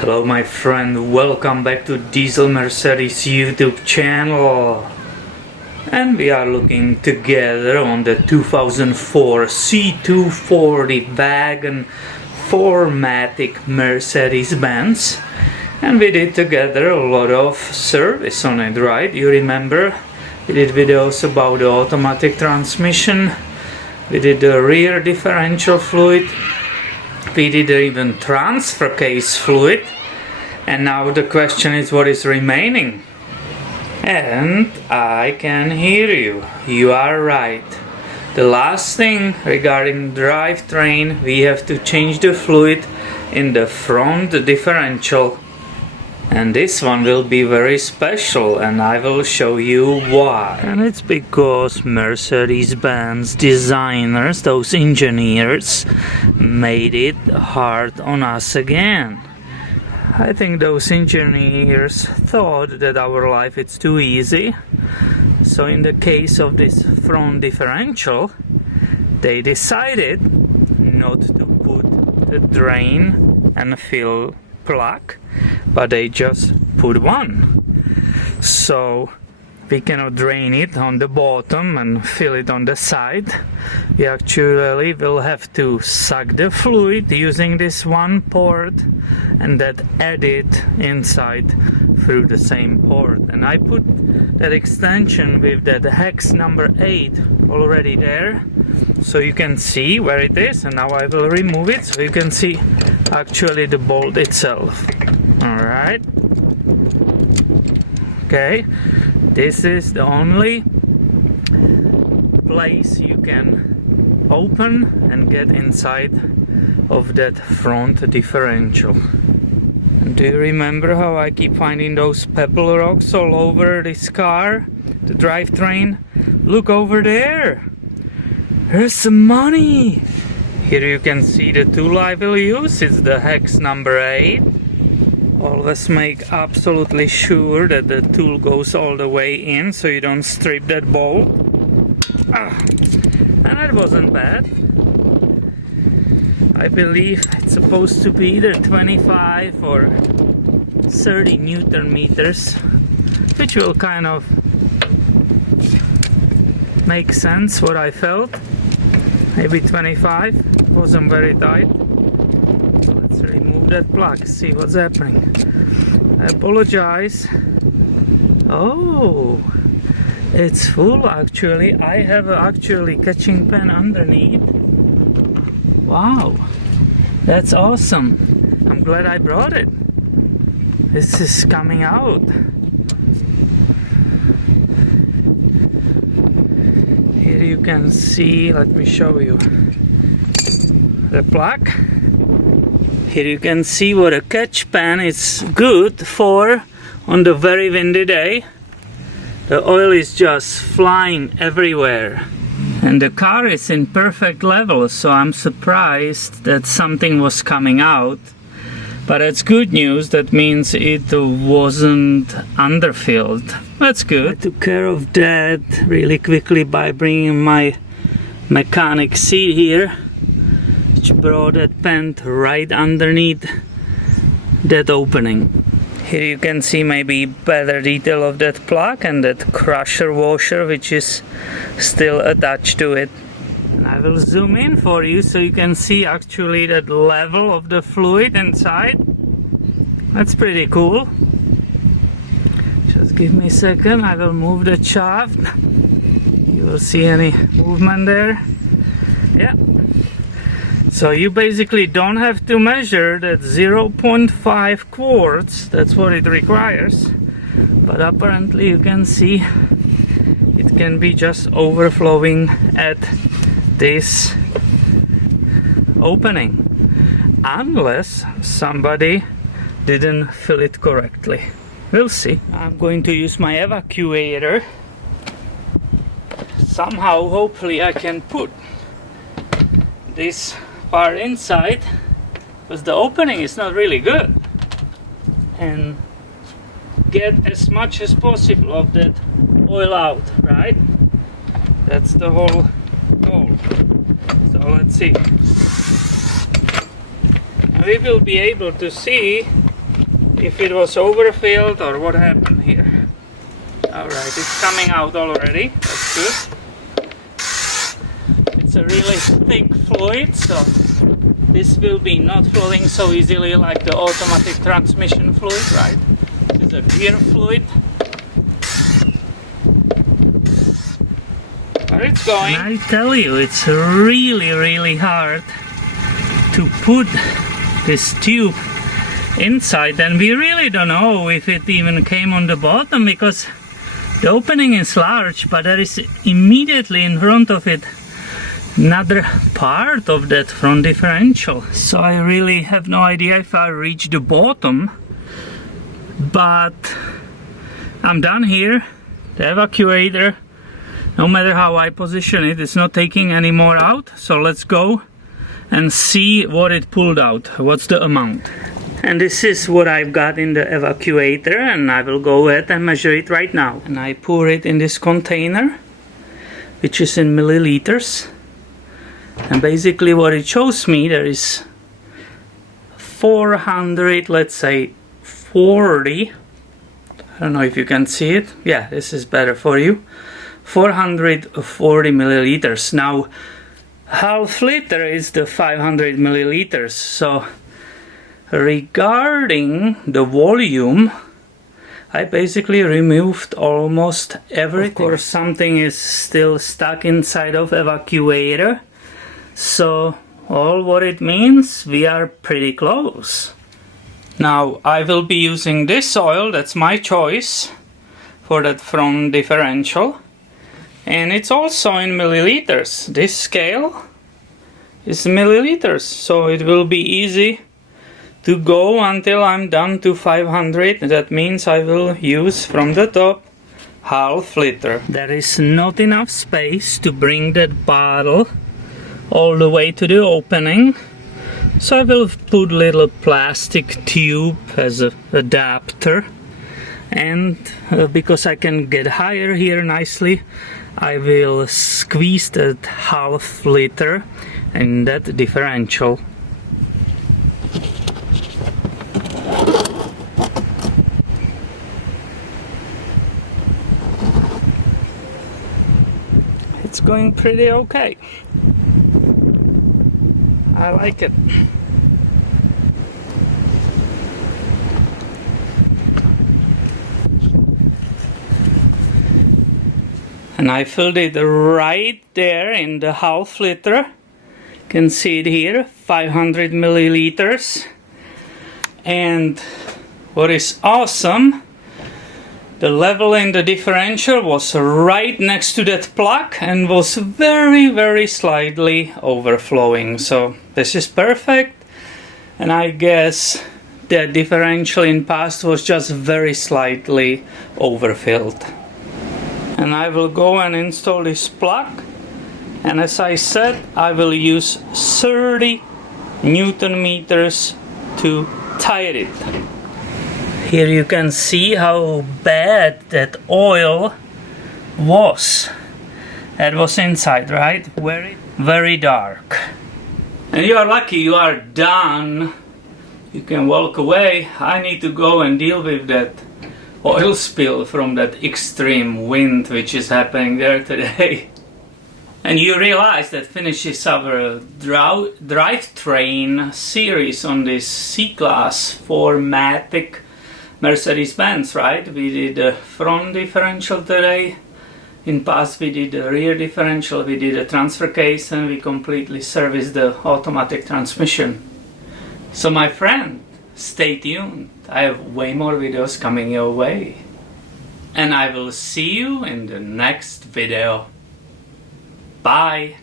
Hello my friend, welcome back to Diesel Mercedes YouTube channel. And we are looking together on the 2004 C240 Wagon 4MATIC Mercedes-Benz. And we did together a lot of service on it, right? You remember? We did videos about the automatic transmission. We did the rear differential fluid. We did even transfer case fluid. And now the question is, what is remaining? And I can hear you. You are right. The last thing regarding drivetrain, we have to change the fluid in the front differential. And this one will be very special, and I will show you why. And it's because Mercedes-Benz designers, those engineers, made it hard on us again. I think those engineers thought that our life is too easy. So in the case of this front differential, they decided not to put the drain and fill plug, but they just put one. So we cannot drain it on the bottom and fill it on the side. We actually will have to suck the fluid using this one port and that add it inside through the same port. And I put that extension with that hex number 8 already there, so you can see where it is. And now I will remove it so you can see actually the bolt itself. Alright, okay, this is the only place you can open and get inside of that front differential. And do you remember how I keep finding those pebble rocks all over this car, the drivetrain? Look over there, there's some money. Here you can see the tool I will use. It's the hex number 8. Always make absolutely sure that the tool goes all the way in so you don't strip that bolt. And it wasn't bad. I believe it's supposed to be either 25 or 30 Newton meters, which will kind of make sense what I felt. Maybe 25, wasn't very tight. Let's remove that plug, see what's happening. I apologize. Oh, it's full actually. I have actually catching pen underneath. Wow, that's awesome. I'm glad I brought it. This is coming out. Here you can see, let me show you the plug. Here you can see what a catch pan is good for on the very windy day. The oil is just flying everywhere. And the car is in perfect level, so I'm surprised that something was coming out. But it's good news, that means it wasn't underfilled. That's good. I took care of that really quickly by bringing my mechanic seat here, which brought that vent right underneath that opening. Here you can see maybe better detail of that plug and that crusher washer which is still attached to it. And I will zoom in for you so you can see actually that level of the fluid inside. That's pretty cool. Just give me a second, I will move the shaft. You will see any movement there. Yeah. So you basically don't have to measure that 0.5 quarts, that's what it requires. But apparently you can see it can be just overflowing at this opening, unless somebody didn't fill it correctly. We'll see. I'm going to use my evacuator. Somehow, hopefully I can put this part inside, because the opening is not really good, and get as much as possible of that oil out, right? That's the whole goal. So let's see. And we will be able to see if it was overfilled or what happened here. Alright, it's coming out already, that's good. It's a really thick fluid, so this will be not flowing so easily like the automatic transmission fluid, right? This is a gear fluid. But it's going. And I tell you, it's really hard to put this tube inside, and we really don't know if it even came on the bottom because the opening is large, but there is immediately in front of it another part of that front differential. So I really have no idea if I reach the bottom, but I'm done here. The evacuator, no matter how I position it, it's not taking any more out. So let's go and see what it pulled out, what's the amount. And this is what I've got in the evacuator, and I will go ahead and measure it right now. And I pour it in this container, which is in milliliters. And basically what it shows me, there is 400, let's say 40. I don't know if you can see it. Yeah, this is better for you. 440 milliliters. Now, half liter is the 500 milliliters. So regarding the volume, I basically removed almost everything. Of course, something is still stuck inside of evacuator. So all what it means, we are pretty close. Now I will be using this oil, that's my choice for that front differential. And it's also in milliliters. This scale is milliliters, so it will be easy to go until I'm done to 500. That means I will use from the top half liter. There is not enough space to bring that bottle all the way to the opening, so I will put little plastic tube as an adapter, and because I can get higher here nicely, I will squeeze that half liter in that differential. It's going pretty okay. I like it. And I filled it right there in the half liter. You can see it here, 500 milliliters. And what is awesome, the level in the differential was right next to that plug and was very slightly overflowing. So this is perfect, and I guess the differential in past was just very slightly overfilled. And I will go and install this plug, and as I said, I will use 30 Newton meters to tire it. Here you can see how bad that oil was. That was inside, right? Very dark. And you are lucky you are done. You can walk away. I need to go and deal with that oil spill from that extreme wind which is happening there today. And you realize that finishes our drivetrain series on this C-Class 4MATIC Mercedes-Benz, right? We did the front differential today. In past we did the rear differential, we did a transfer case, and we completely serviced the automatic transmission. So my friend, stay tuned. I have way more videos coming your way. And I will see you in the next video. Bye!